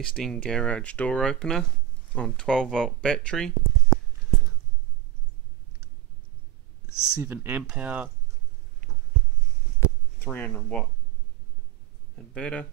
Testing garage door opener on 12-volt battery, 7 amp hour, 300 watt inverter.